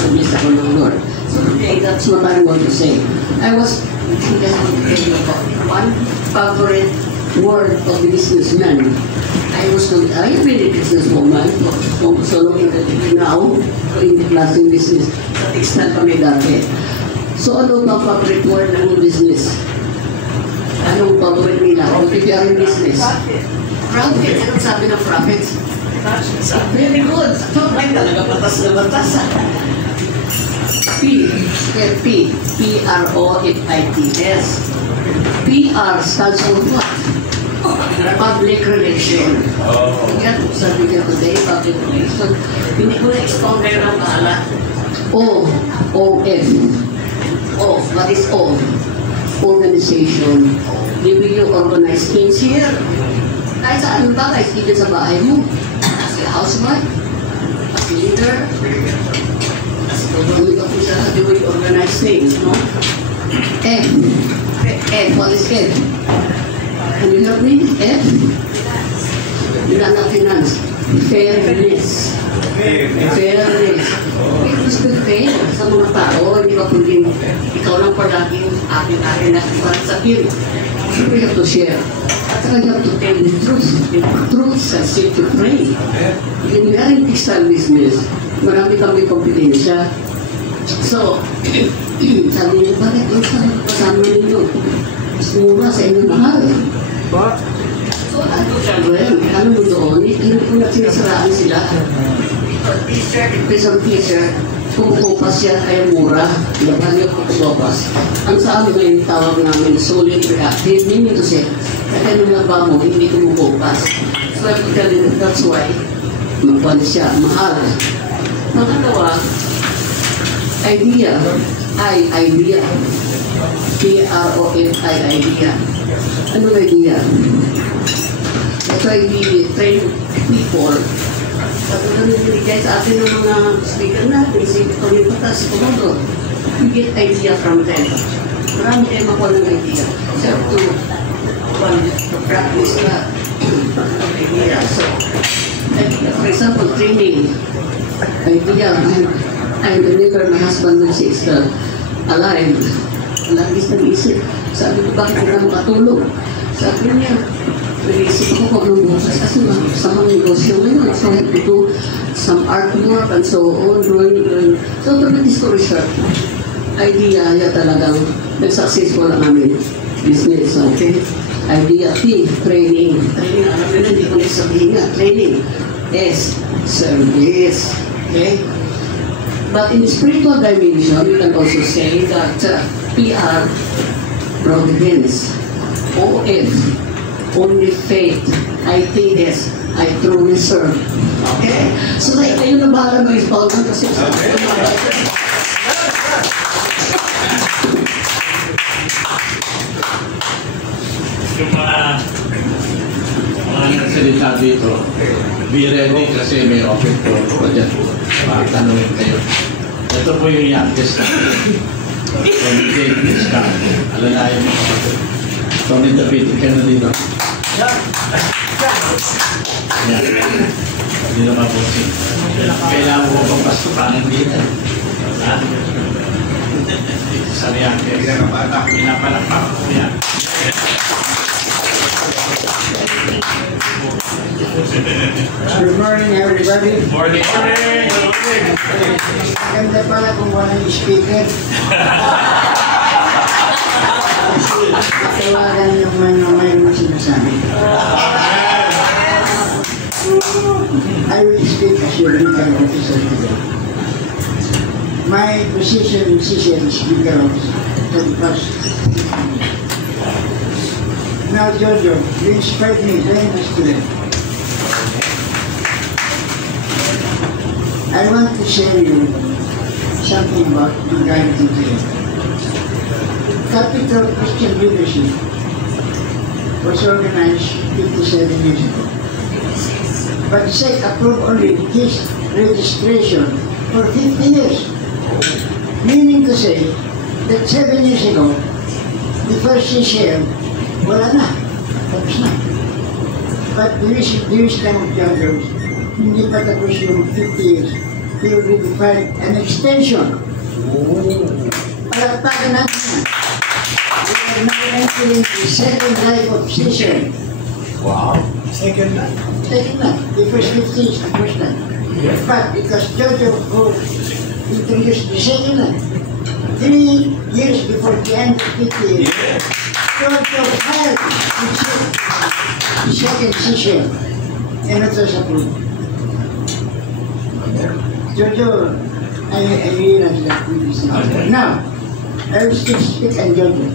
Sabi sa ko ng Lord. So okay, that's what I'm going to say. I was thinking about one favorite word of the businessman. I have been a businesswoman so long in the now in the classing business. Sa textile kami dati. So ano ba favorite word ng business? Anong favorite nila? If you are in business? Profit. Anong sabi ng profit? Very good. So ay talaga batas na batas. P-R-O-F-I-T-S. PR stands for what? Public relation. Yan, sabi niya today, public relation. Hindi ko na-expound kayo ng bahala. O-O-F. O, what is O? Organization. Do you organize things here? Kahit saan ba, kahit dito sa bahay mo. As a housewife, as a leader, as a government officer, do we organize things, no? F. F, what is F? Can you help me? F? Wala na finance. Fairness. Fairness. It must be fair sa mga tao. Hindi ba pwedeng ikaw lang palagi akin na para sa akin. So we have to share. At saka you have to tell the truth. The truth sets you to pray. When we are in textile business, marami kami kompetensya. So, sabi niyo, bakit yung kasama ninyo? Mas mura sa inyo mahal. So, ano mo doon? Hindi po na sinasaraan sila. T-shirt, kumukupas siya ay mura. Laban niyo kumukupas. Ang sa amin ngayon tawag namin solid reactive. Meaning to say, kaya nung naba mo, hindi kumukupas. So, that's why, magpali siya, mahal. Makalawa, idea. Idea. P-R-O-F-I, idea. Anong idea? That's why we train people. Pag nabibigay sa atin ng mga speaker natin, si Tony Patas, Komodo, we get idea from them. Marami kayo makuha ng idea. So, to practice na idea. So, for example, training. Idea. I remember my husband when she is alive. Lagi nag-isip. Sabi ko, bakit hindi na makatulog? Sabi niya, nag-isip ako pag nung bukas kasi sa mga negosyo ngayon. So I have to do some artwork and so on, drawing. So to make this story short, idea niya talagang nag-successful ang aming business. Okay? Idea P, training. Training, alam mo na, hindi ko nagsabihin nga. Training. S, service. Okay? But in the spiritual dimension, you can also say that PR, providence. OF, only faith. ITS, I truly serve. Okay? So, kayo na bahala mag-respond kasi yung mga nagsalita dito, be ready kasi may open door po dyan. Tanungin kayo. Ito po yung youngest natin. From Davis ka. Alalayan mo kapatid. Tony David, ka na dito. Yan. Hindi na mabusin. Kailangan mo pang pastupanan dito. Ha? Sa youngest. Pinapalakpak ko yan. Good morning, everybody. Morning. Maganda pala kung walang speaker. Tawagan naman yung sinasabi. I will speak as your legal officer today. My position in CCL is legal officer for the past 15 years. Now, Jojo, you inspired me very much today. I want to share you something about Mangaliti today. Capital Christian Leadership was organized 57 years ago. But SEC approved only his registration for 50 years. Meaning to say that 7 years ago, the first CCL, wala na. Tapos na. But the wisdom of judges, hindi pa tapos yung 50 years. He already filed an extension. Palagpagan natin na. We are now entering the second life of CCL. Wow. Second life. Second life. The first 50 is the first life. But because Jojo introduced the second life, 3 years before the end of 50 years, Jojo filed the second CCL. And it was approved. Jojo, I realize that we is not. Now, I will still speak and Jojo.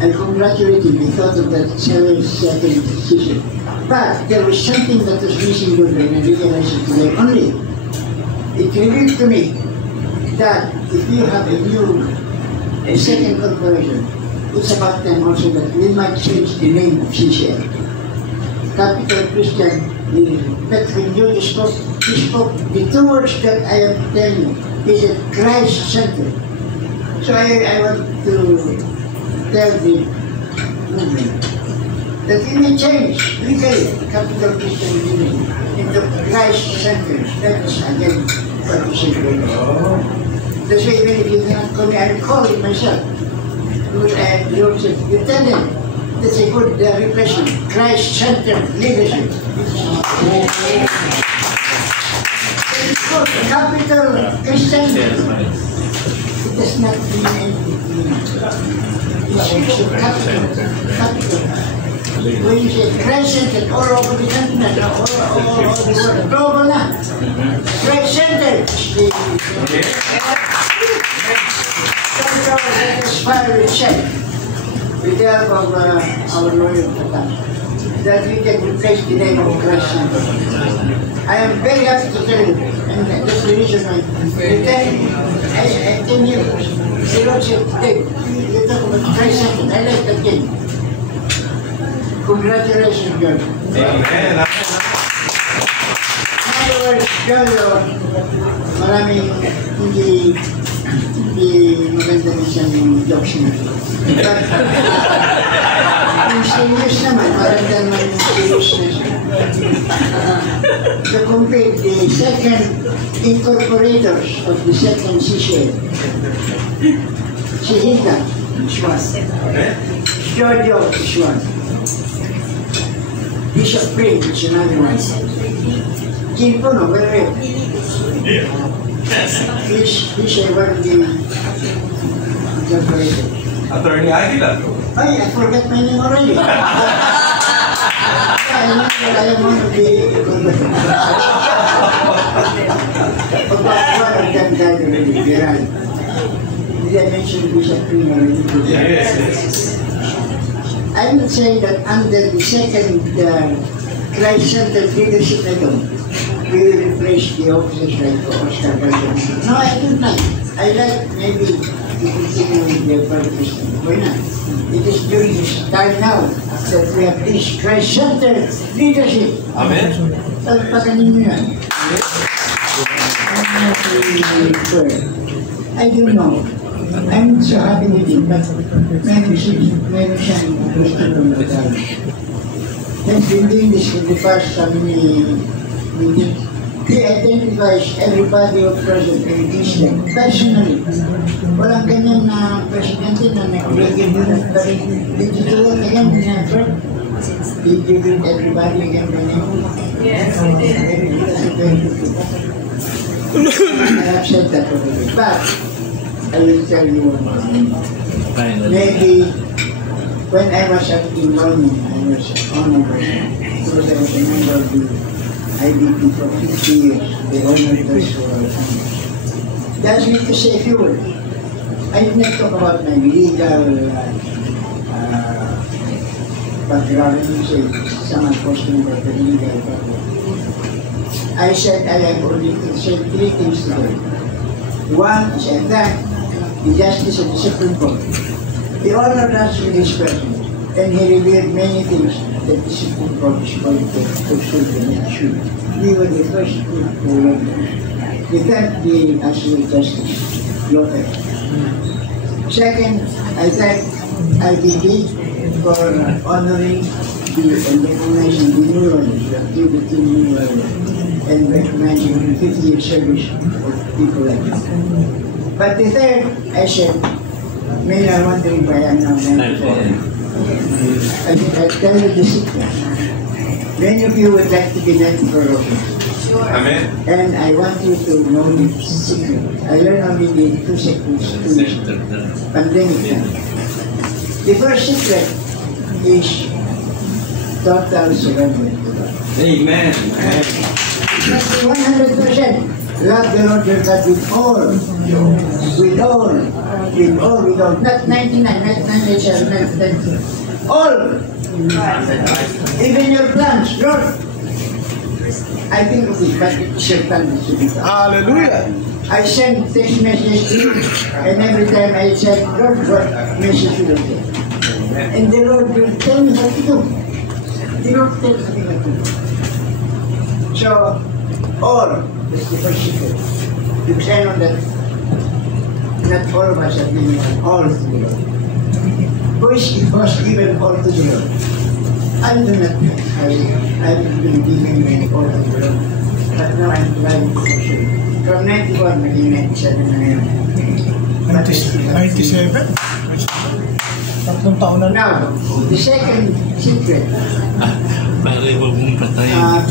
I congratulate him. I thought of that second decision. But there was something that was missing Jojo, and I realized it today only. It revealed to me that if you have a second corporation, it's about time also that we might change the name of CCL. Capital Christian Leadership. But when you spoke, the two words that I am telling you is a Christ Center. So I want to tell the movement, that we may change legally capital Christian Union into Christ centers. That is again what you said earlier. That's why even if you cannot call me, I'll call it myself. You tell them that's a good repression, Christ-centered leadership. It's called capital Christianity. It does not mean anything. It speaks of capital. When you say Christ-centered all over the continent, all over the world, global na. Christ-centered. As far as check with the help of our lawyer that we can replace the name of Christ Center. I am very happy to tell you, and that's the reason why I 10 years, the Lord said, Dave, you talk about Christ Center. I like that game. Congratulations, John. Amen. In other words, John, maraming hindi maganda minsan yung jokes na. But, yung serious naman, maganda naman yung seriousness. To complete the second incorporators of the second CCA, si Hita is one. Giorgio is one. Bishop Prince is another one. Kim Puno, where are you? He's one of the incorporators. Attorney Aguila. Ay, I forgot my name already. I am one of the incorporators. One of them died already, Gerard. Did I mention Bishop Prince already? Yes. I would say that under the second Christ-centered leadership method, we will replace the officers like Oscar Valdez. No, I don't like. I like maybe to continue with the purpose. Why not? It is during this time now that we have this Christ-centered leadership. Amen. Pagpakanin mo yan. I don't know. I'm so happy with it, but meron siyang gusto kong magagawa. I've been doing this for the past meetings. He identifies everybody of present in Islam. Personally, walang ganyan na presidente na nag-begin mo na did you do it again in effort? Did you greet everybody again by name? Yes, we did. I have said that already, but I will tell you one more thing. Maybe when I was at the Mormon, I was honored because I was a member of the IDP for 50 years. They honored us for our family. That's me to say a few words. I did not talk about my legal background. You say someone posting about the legal background. I said I have only to say three things today. One is I thank the Justice of the Supreme Court. He honored us with his presence, and he revealed many things that the Supreme Court is going to pursue and ensure. We were the first group to learn. We thank the Absolute Justice, Lopez. Second, I thank IDP for honoring and recognizing the new ones, the activity new and recognizing the 50-year service of people like that. But the third, I said, many are wondering why I'm not 94. I think I'll tell you the secret. Many of you would like to be 94 also. Amen. And I want you to know the secret. I learned only the two secrets to pandemic time. The first secret is total surrender. Amen. 100%. Love the Lord your God with all, not 99, not 97, not 90. All. Even your plans, Lord. I think of it, but it's your plan to be done. Hallelujah. I send text message to you, and every time I said, Lord, what message should I send? And the Lord will tell me what to do. The Lord tells me what to do. So, all. That's the first secret. Because I know that not all of us have been all to the Lord. voice was given all to the Lord. I do not, I've been giving many all to the Lord. But now I'm trying to pursue. From 91, naging 97 na ngayon. 97? Tatlong taon na. Now, the second secret, Pare, huwag mong patayin.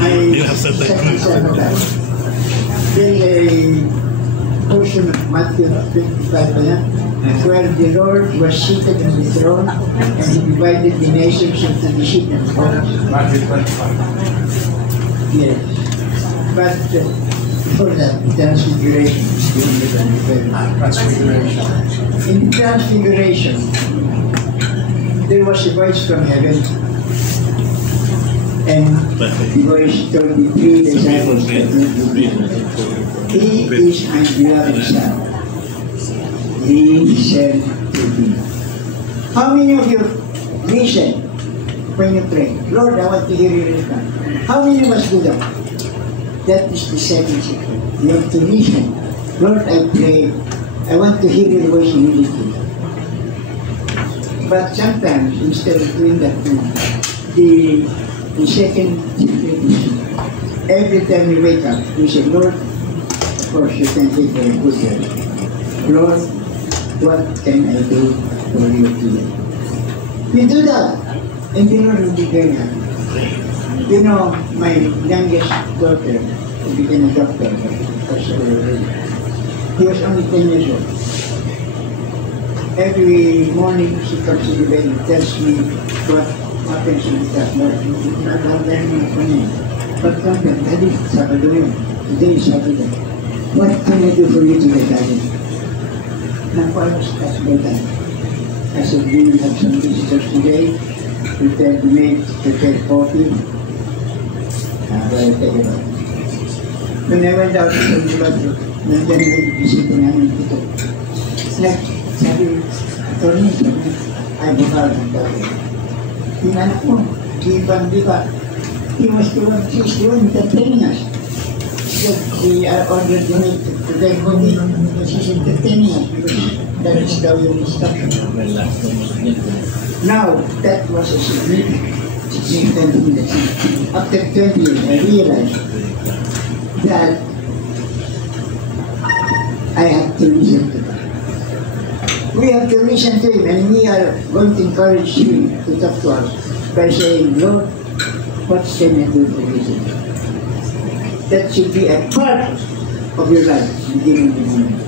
I second sabotage. There's a portion of Matthew 55 where the Lord was seated on the throne and he divided the nations into the sheep and goats. Matthew 25. Yes. But before that, transfiguration. In transfiguration, there was a voice from heaven, and the voice told the three disciples, He is my beloved Son. He said to me. How many of you listen when you pray? Lord, I want to hear your response. How many of us do that? That is the second secret. You have to listen. Lord, I pray. I want to hear your voice immediately. But sometimes, instead of doing that, the second secret is every time you wake up, you say, Lord, of course you can take a good rest. Lord, what can I do for you today? You do that, and the Lord will be very happy. You know, my youngest daughter became a doctor. He was only 10 years old. Every morning she comes to the bed and tells me what happens in the class. Lord, not all very much for me. But come here, Daddy, Sabado yun. Today is Saturday. What can I do for you today, Daddy? Now, I was asked by that. I said, we will have some visitors today. Prepare the maid, prepare coffee. Well, take it out. When I went out to the bathroom, nandiyan nag-visita namin dito. Sabi, Tony, ay bukal ng tawag. Tinanak mo, di ba? He was the one, she's the one entertaining us. We are ordered to make the dead body, she's entertaining us because that is the instruction. Now, that was a significant thing. After 20 years, I realized that I have to listen to God. We have to listen to Him, and we are going to encourage Him to talk to us by saying, Lord, what can I do for you? That should be a part of your life, beginning of the moment.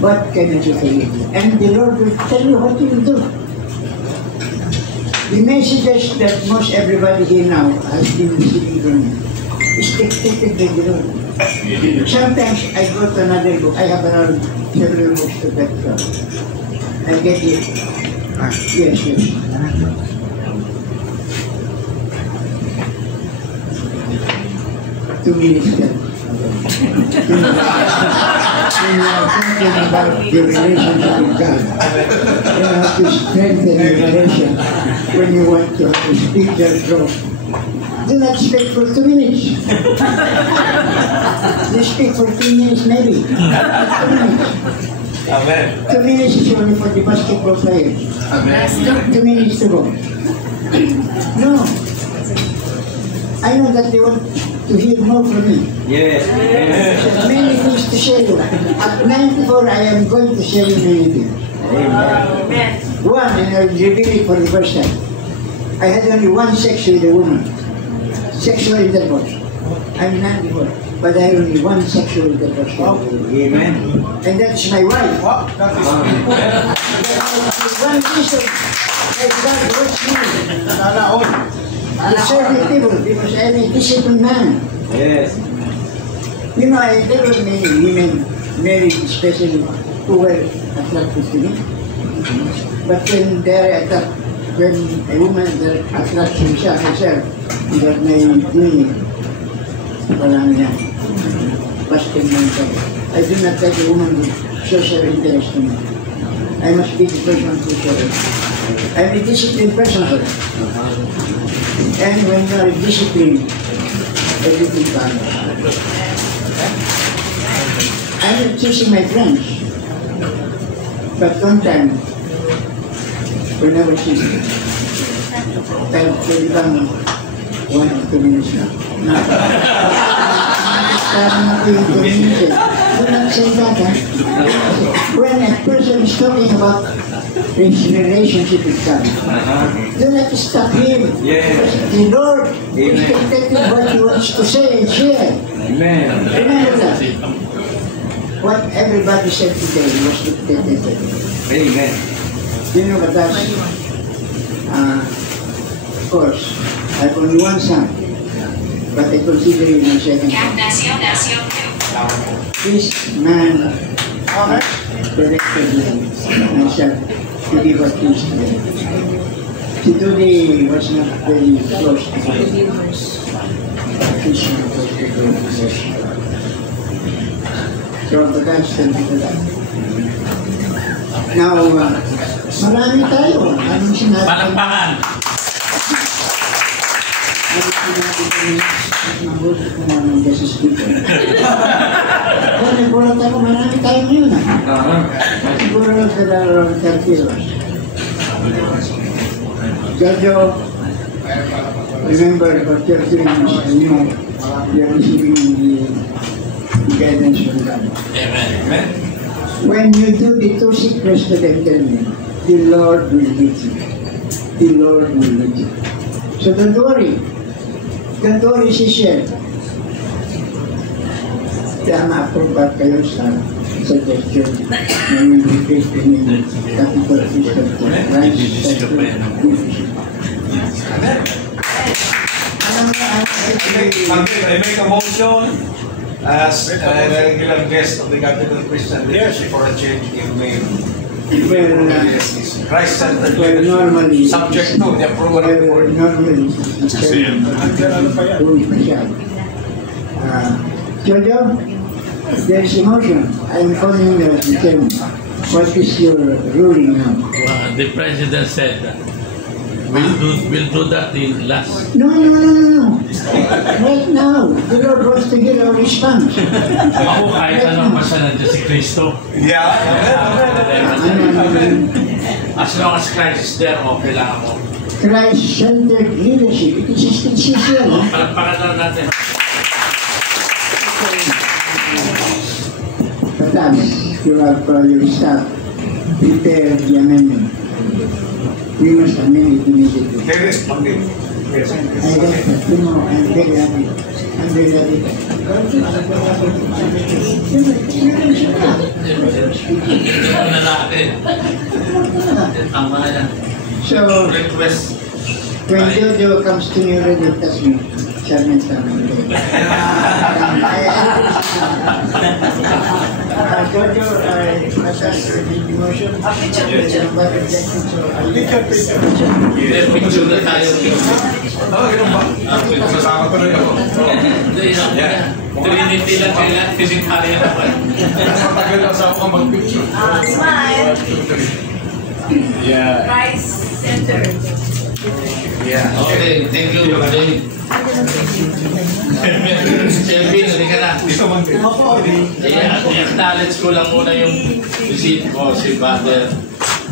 What can I do for you? And the Lord will tell you what you will do. The messages that most everybody here now has been receiving from me is dictated by the Lord. Sometimes I go to another book. I have around several books to get from. I get it. Yes. 2 minutes then. When you are thinking about your relationship with God, you have to strengthen your relation when you want to have a spiritual growth. Do not speak for 2 minutes. You speak for 3 minutes maybe. 2 minutes. Amen. 2 minutes is only for the basketball players. Amen. 2 minutes to go. No. I know that they want to hear more from me. Yes. Yes. Many things to share you. At 94, I am going to share you many things. Amen. One, and I will reveal it for the first time. I had only one sex with a woman. Sexual intercourse. I'm 94, but I had only one sexual intercourse. Amen. And that's my wife. One reason why God wants me to serve the people, because I'm a disciplined man. Yes. You know, there were many women married, especially who were attracted to me. But when when a woman attracts herself, that may doing it, walang yan. Busted man siya. I do not like a woman with social interest in me. I must be the person who shows it. I'm a disciplined person, sir. And when you are disciplined, everything comes. I'm not choosing my friends. But one time, when I was sick. Kahit pwede bang 1 or 2 minutes na. Parang nakikinig. Do not say that, huh? When a person is talking about his relationship with God, do not stop him. The Lord is expecting what he wants to say and share. Amen. Remember that. What everybody said today was dictated. Amen. You know what that's? Of course, I have only one son, but I consider him my second son. This man directed myself to give a peace to them. Today was not very close to the Christian possession. So the God stand for that. Now, marami tayo. Anong sinabi? Palakpakan! Anong sinabi ko niya? Mabuti ko naman kasi speaker. Kaya nagulat ako, marami tayo ngayon. Siguro lang sa around 30 years. Jojo, remember, for 30 years, you're receiving the guidance from God. Amen. When you do the 2 secrets that I tell you, the Lord will lead you. The Lord will lead you. So don't worry. Don't worry, sister. Kaya ma-approve ba kayo sa suggestion na yung request in capital system to Christ. I make a motion as a regular guest of the Capital Christian Leadership for a change in name. Christ-centered normally, subject to the approval of the board. Normally, Jojo, there is a motion. I am calling the chairman. What is your ruling now? The president said that we'll do that in last. No. Right now, the Lord wants to hear our response. Ako kahit anong masana dyan si Kristo. Yeah. As long as Christ is there, okay lang ako. Christ-centered leadership. It is essential. Palakpakan lang natin. Patas, you have your staff prepare the amendment. We must amend it immediately. Yes. I guess that, I'm very happy. I'm very happy. Ito na natin. Tama na. So, Request. when Jojo comes to me already, touch me. Sabi sa amin. Jojo, I asked the motion. Picture na tayo. Masama ko rin ako. Trinity lang kailan. Kasing area naman. Matagal lang sa ako mag-picture. Smile. Yeah. Christ-centered. Yeah. Okay, thank you. Shelby, hindi ka na. Dito man din. I-acknowledge ko lang muna yung visit ko si Father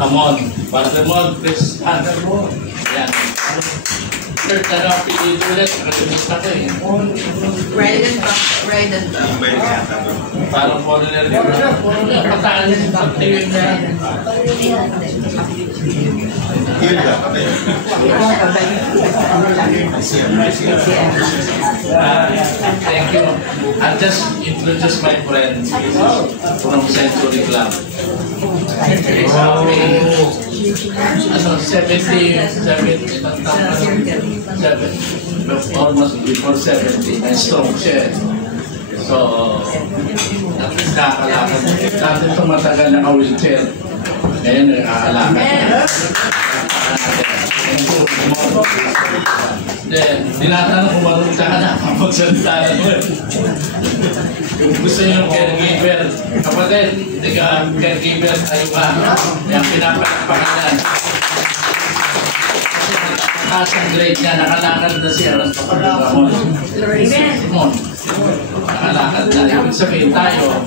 Amon. Father Amon, please. Yan. Sir, ano, pilitin ulit. Nakalimusta ko eh. Red and Parang foreigner din. Pataan niya sa pagtiwin na. Thank you. I'll just introduce my friend from Century Club. Ano, 70, almost before 70, and strong siya. So, at least nakakalakad. Dati ito matagal naka-wheelchair. Ngayon, nakakalakad. Tinatanong kung marunong ka na kapagsalita na doon. Kung gusto niyo ng caregiver, kapatid, hindi ka caregiver, tayo pa. Kaya pinapalakpakan yan. Kasi nakataas ang grade niya, nakalakad na siya. Ramon. Ramon. nakalakad na. Ibig sabihin tayo,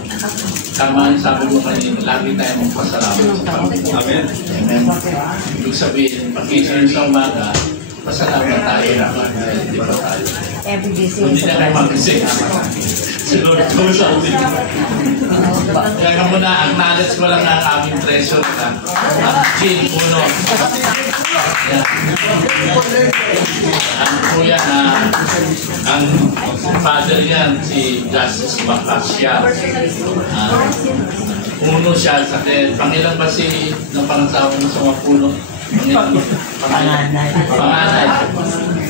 tama ang sabi mo kanina, lagi tayo magpasalamat sa Panginoon. Amen. Amen. Ibig sabihin, pag-isip sa umaga, pasalamat tayo naman dahil hindi pa tayo. Hindi na kayo mag-isip. Si Lord ko sa ulit. Kaya muna, ang knowledge ko lang ang aming treasure na Jean Puno. Ang kuya na ang father niyan, si Justice Bacassia. Puno siya sa pangilan ba si ng pangasawa mo sa mga puno? Panganay.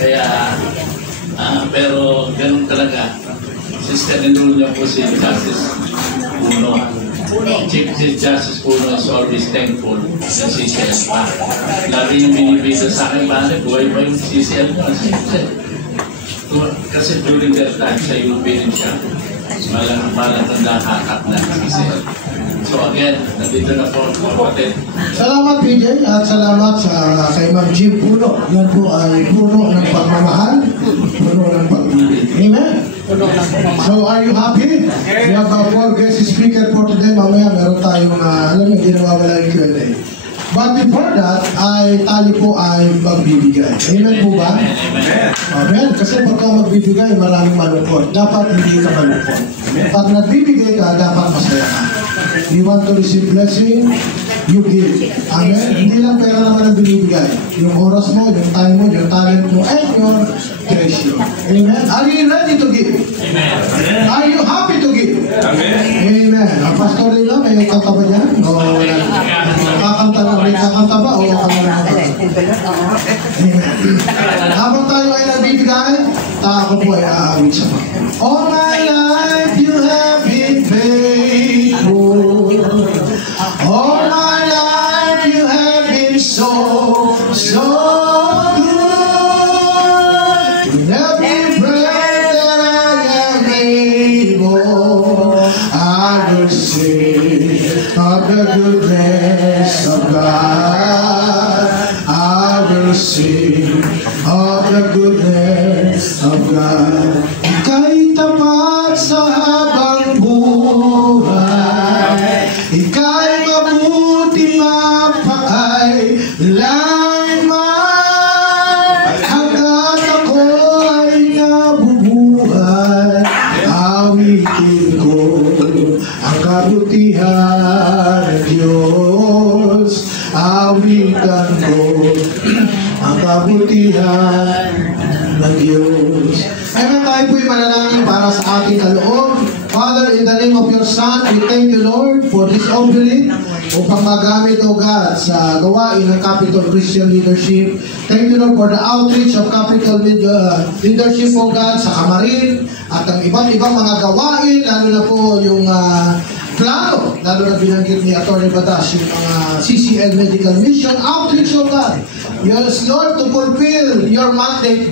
Kaya, pero ganun talaga. Sister-in-law niya po si Justice Puno. Chief Justice Puno is always thankful sa CCL pa. Lagi yung binibigay sa akin, bakit buhay pa yung CCL niya? Kasi during that time, sa UP rin siya. Malang nakakap na CCL. So again, nandito na po, kapatid. Salamat PJ at salamat sa kay Ma'am Jim Puno. Yan po ay puno ng pagmamahal, puno ng pag-ibig. Amen? So are you happy? We have a 4 guest speaker for today. Mamaya meron tayong, alam mo, hindi nawawala yung Q&A. But before that, tayo po ay magbibigay. Amen po ba? Amen. Kasi pagka magbibigay, maraming malungkot. Dapat hindi ka malungkot. Pag nagbibigay ka, dapat masaya ka. You want to receive blessing, you give. Amen? Hindi lang pera naman ang binibigay. Yung oras mo, yung time mo, yung talent mo, and your treasure. Amen? Are you ready to give? Amen. Are you happy to give? Amen. Amen. Ang pastor nila, may kanta ba dyan? O kakanta na, may kakanta ba? O kakanta na? Amen. Habang tayo ay nagbibigay, ako po ay aawit sa mga. All my life you have been faithful. All my life you have been so good. With every breath that I am able, I will sing of the goodness of God. I will sing of the goodness of God. Ika'y tapat sa habang buhay. Ika'y mabuti mapakay layman. Hanggat ako ay nabubuhay, awitin ko ang kabutihan ng Diyos. Awitan ko ang kabutihan ng Diyos. Ngayon tayo po'y manalangin para sa ating kaloob. Father, in the name of your Son, we thank you, Lord, for this offering upang magamit, O God, sa gawain ng Capital Christian Leadership. Thank you, Lord, for the outreach of Capital Leadership, O God, sa Kamarin at ang iba't-ibang mga gawain, lalo na po yung plano, lalo na binanggit ni Atty. Batas, yung mga CCL Medical Mission outreach, O God. Yes, Lord, to fulfill your mandate,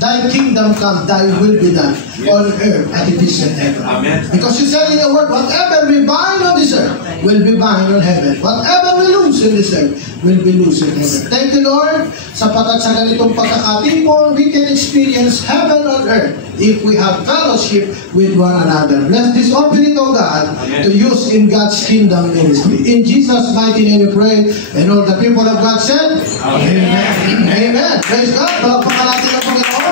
Thy kingdom come, Thy will be done on earth as it is in heaven. Amen. Because you said in your word, whatever we bind on this earth will be bound on heaven. Whatever we lose in this earth will be loose in heaven. Thank you, Lord, sapagkat sa ganitong pagkakatipon, we can experience heaven on earth if we have fellowship with one another. Bless this offering, O God, to use in God's kingdom ministry. In Jesus' mighty name we pray, and all the people of God said, Amen. Amen. Praise God. Palakpakan natin ang Panginoon.